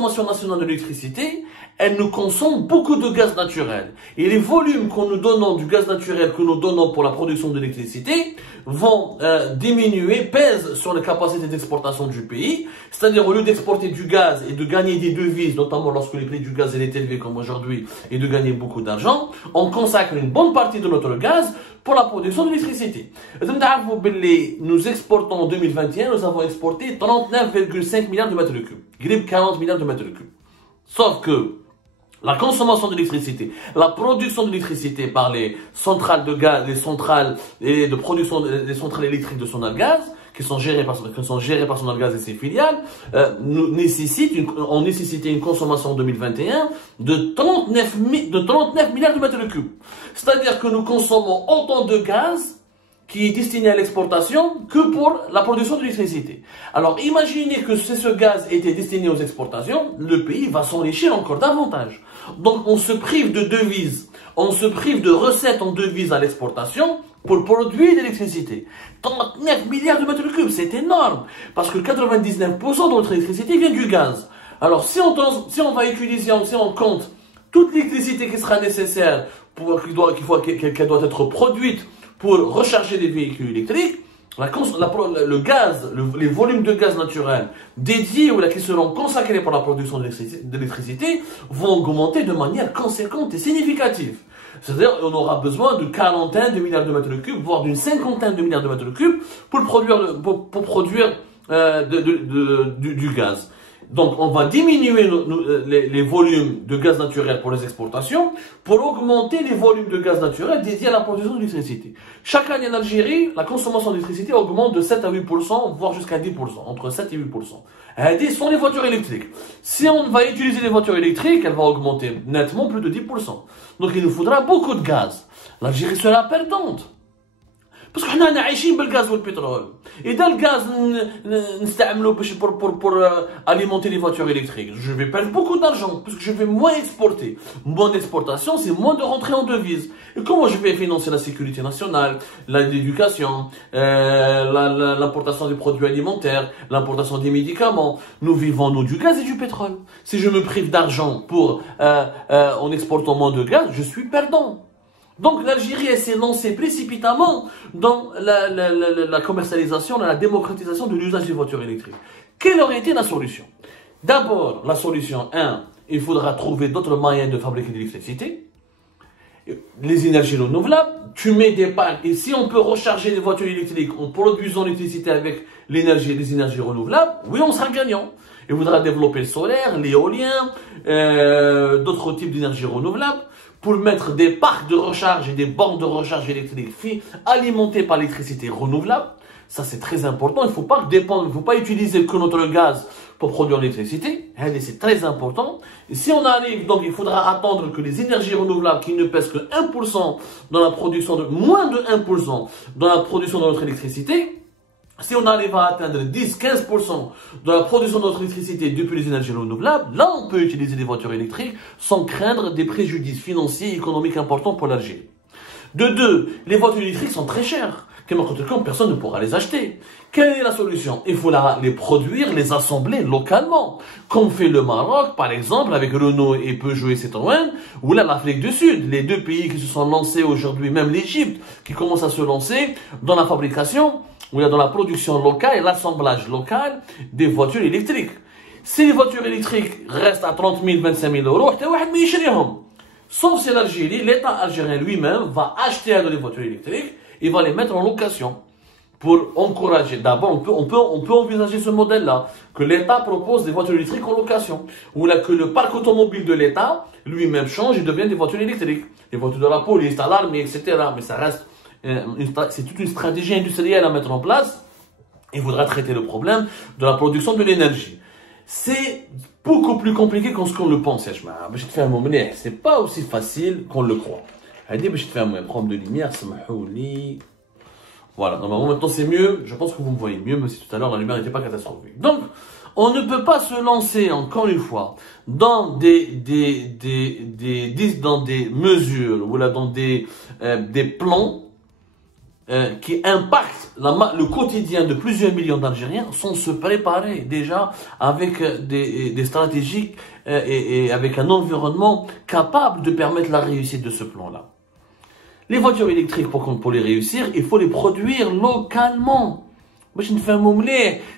consommation nationale de l'électricité, elle nous consomme beaucoup de gaz naturel. Et les volumes qu'on nous donnons du gaz naturel que nous donnons pour la production d'électricité vont diminuer, pèsent sur les capacités d'exportation du pays. C'est-à-dire, au lieu d'exporter du gaz et de gagner des devises, notamment lorsque les prix du gaz est élevé comme aujourd'hui, et de gagner beaucoup d'argent, on consacre une bonne partie de notre gaz pour la production d'électricité. Nous exportons en 2021, nous avons exporté 39,5 milliards de mètres cubes. Grippe 40 milliards de mètres cubes. Sauf que la consommation d'électricité, la production d'électricité par les centrales de gaz, les centrales de production des centrales électriques de Sonalgaz, qui sont gérées par Sonalgaz et ses filiales, ont nécessité une consommation en 2021 de 39 milliards de mètres cubes. C'est-à-dire que nous consommons autant de gaz qui est destiné à l'exportation que pour la production d'électricité. Alors imaginez que si ce gaz était destiné aux exportations, le pays va s'enrichir encore davantage. Donc on se prive de devises, on se prive de recettes en devises à l'exportation pour produire de l'électricité. 39 milliards de mètres cubes, c'est énorme, parce que 99% de notre électricité vient du gaz. Alors si on va utiliser, si on compte toute l'électricité qui sera nécessaire, qu'elle doit être produite pour recharger des véhicules électriques, le gaz, les volumes de gaz naturel dédiés ou qui seront consacrés pour la production d'électricité vont augmenter de manière conséquente et significative. C'est-à-dire qu'on aura besoin d'une quarantaine de milliards de mètres cubes, voire d'une cinquantaine de milliards de mètres cubes pour produire du gaz. Donc, on va diminuer les volumes de gaz naturel pour les exportations pour augmenter les volumes de gaz naturel dédiés à la production d'électricité. Chaque année en Algérie, la consommation d'électricité augmente de 7 à 8%, voire jusqu'à 10%, entre 7 et 8%. 10 sont les voitures électriques. Si on va utiliser les voitures électriques, elle va augmenter nettement plus de 10%. Donc, il nous faudra beaucoup de gaz. L'Algérie sera perdante. Parce que nous sommes عايشين بالغاز والبترول. Et dans le gaz, نستعمله pour alimenter les voitures électriques. Je vais perdre beaucoup d'argent, parce que je vais moins exporter. Moins d'exportation, c'est moins de rentrée en devises. Et comment je vais financer la sécurité nationale, l'éducation, l'importation des produits alimentaires, l'importation des médicaments? Nous vivons, nous, du gaz et du pétrole. Si je me prive d'argent en exportant moins de gaz, je suis perdant. Donc l'Algérie s'est lancée précipitamment dans la commercialisation, dans la démocratisation de l'usage des voitures électriques. Quelle aurait été la solution? D'abord, la solution 1, il faudra trouver d'autres moyens de fabriquer de l'électricité. Les énergies renouvelables, tu mets des pales, et si on peut recharger les voitures électriques en produisant l'électricité avec les énergies renouvelables, oui, on sera gagnant. Il faudra développer le solaire, l'éolien, d'autres types d'énergie renouvelables, pour mettre des parcs de recharge et des bornes de recharge électriques alimentées par l'électricité renouvelable. Ça, c'est très important. Il ne faut pas utiliser que notre gaz pour produire l'électricité. C'est très important. Et si on arrive, donc, il faudra attendre que les énergies renouvelables qui ne pèsent que 1% dans la production moins de 1% dans la production de notre électricité, si on arrive à atteindre 10-15% de la production de notre électricité depuis les énergies renouvelables, là on peut utiliser des voitures électriques sans craindre des préjudices financiers et économiques importants pour l'Algérie. De deux, les voitures électriques sont très chères. Personne ne pourra les acheter. Quelle est la solution? Il faut les produire, les assembler localement. Comme fait le Maroc, par exemple, avec Renault et Peugeot et Citroën, ou là l'Afrique du Sud, les deux pays qui se sont lancés aujourd'hui, même l'Égypte, qui commence à se lancer dans la fabrication, ou dans la production locale et l'assemblage local des voitures électriques. Si les voitures électriques restent à 30 000, 25 000 euros, sauf si l'Algérie, l'État algérien lui-même va acheter des voitures électriques et va les mettre en location pour encourager. D'abord, on peut envisager ce modèle-là, que l'État propose des voitures électriques en location, ou là que le parc automobile de l'État lui-même change et devient des voitures électriques, des voitures de la police, de l'armée, etc. Mais ça reste c'est toute une stratégie industrielle à mettre en place. Il faudra traiter le problème de la production de l'énergie. C'est beaucoup plus compliqué que ce qu'on le pense. C'est pas aussi facile qu'on le croit. Prendre de lumière, voilà, normalement maintenant c'est mieux. Je pense que vous me voyez mieux, même si tout à l'heure la lumière n'était pas catastrophique. Donc, on ne peut pas se lancer, encore une fois, dans des mesures, ou là, dans des plans qui impactent le quotidien de plusieurs millions d'Algériens sans se préparer déjà avec des stratégies et avec un environnement capable de permettre la réussite de ce plan-là. Les voitures électriques, pour les réussir, il faut les produire localement.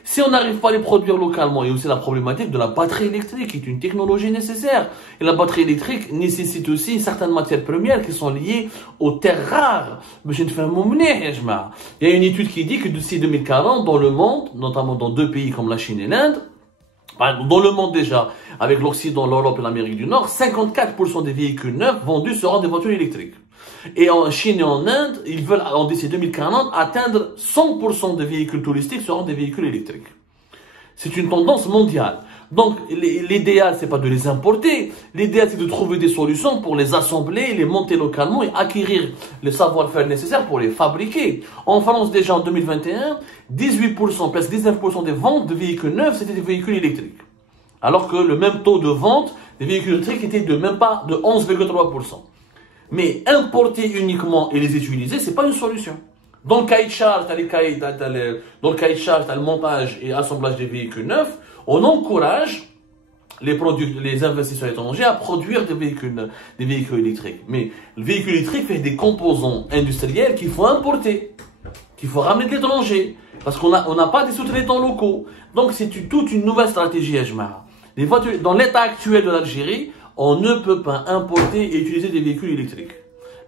Si on n'arrive pas à les produire localement, il y a aussi la problématique de la batterie électrique, qui est une technologie nécessaire. Et la batterie électrique nécessite aussi certaines matières premières qui sont liées aux terres rares. Il y a une étude qui dit que d'ici 2040, dans le monde, notamment dans 2 pays comme la Chine et l'Inde, dans le monde déjà, avec l'Occident, l'Europe et l'Amérique du Nord, 54% des véhicules neufs vendus seront des voitures électriques. Et en Chine et en Inde, ils veulent, d'ici 2040, atteindre 100% des véhicules touristiques seront des véhicules électriques. C'est une tendance mondiale. Donc, l'idéal, c'est pas de les importer. L'idéal, c'est de trouver des solutions pour les assembler, les monter localement et acquérir le savoir-faire nécessaire pour les fabriquer. En France, déjà en 2021, 18%, presque 19% des ventes de véhicules neufs, c'était des véhicules électriques. Alors que le même taux de vente des véhicules électriques était de même pas de 11,3%. Mais importer uniquement et les utiliser, c'est pas une solution. Dans le cahier de charge, dans le cahier de charge, le montage et assemblage des véhicules neufs, on encourage les investisseurs étrangers à produire des véhicules électriques. Mais le véhicule électrique fait des composants industriels qu'il faut importer, qu'il faut ramener de l'étranger, parce qu'on n'a pas des sous-traitants locaux. Donc c'est toute une nouvelle stratégie à Jma'a. Les voitures, dans l'état actuel de l'Algérie, on ne peut pas importer et utiliser des véhicules électriques.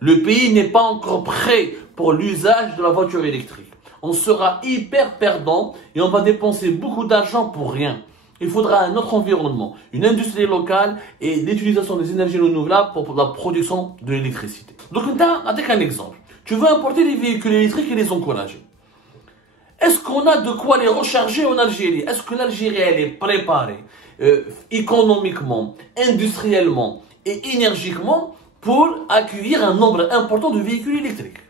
Le pays n'est pas encore prêt pour l'usage de la voiture électrique. On sera hyper perdant et on va dépenser beaucoup d'argent pour rien. Il faudra un autre environnement, une industrie locale et l'utilisation des énergies renouvelables pour la production de l'électricité. Donc, avec un exemple, tu veux importer des véhicules électriques et les encourager. Est-ce qu'on a de quoi les recharger en Algérie? Est-ce que l'Algérie elle est préparée économiquement, industriellement et énergiquement pour accueillir un nombre important de véhicules électriques?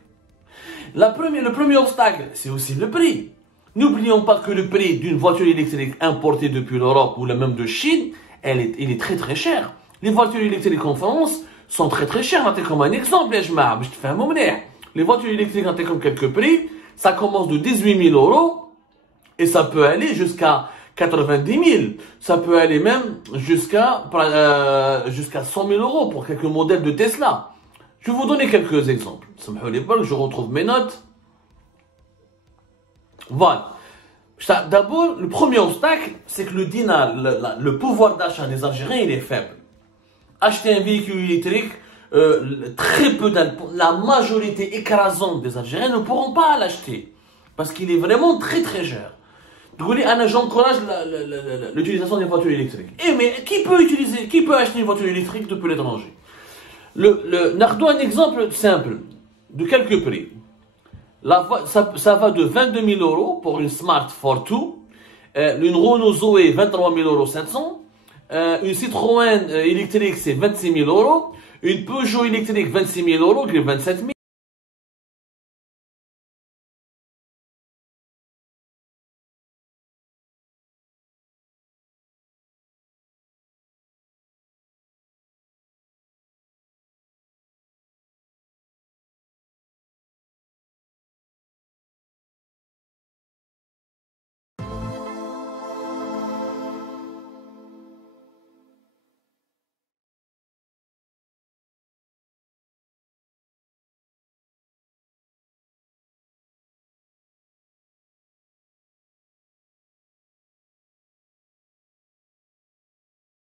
Le premier obstacle, c'est aussi le prix. N'oublions pas que le prix d'une voiture électrique importée depuis l'Europe ou même de Chine, il est très très cher. Les voitures électriques en France sont très très chères. Comme un exemple, je te fais un moment. Les voitures électriques, comme quelques prix, ça commence de 18 000 euros et ça peut aller jusqu'à 90 000. Ça peut aller même jusqu'à 100 000 euros pour quelques modèles de Tesla. Je vais vous donner quelques exemples. Je retrouve mes notes. Voilà. D'abord, le premier obstacle, c'est que le dinar, le pouvoir d'achat des Algériens, il est faible. Acheter un véhicule électrique, très peu la majorité écrasante des Algériens ne pourront pas l'acheter. Parce qu'il est vraiment très très cher. J'encourage l'utilisation des voitures électriques. Mais qui peut acheter une voiture électrique depuis l'étranger? Nardou, un exemple simple de quelques prix. Ça va de 22 000 euros pour une Smart Fortwo, une Renault Zoé 23 700 €, une Citroën électrique c'est 26 000 €, une Peugeot électrique 26 000 €, qui est 27 000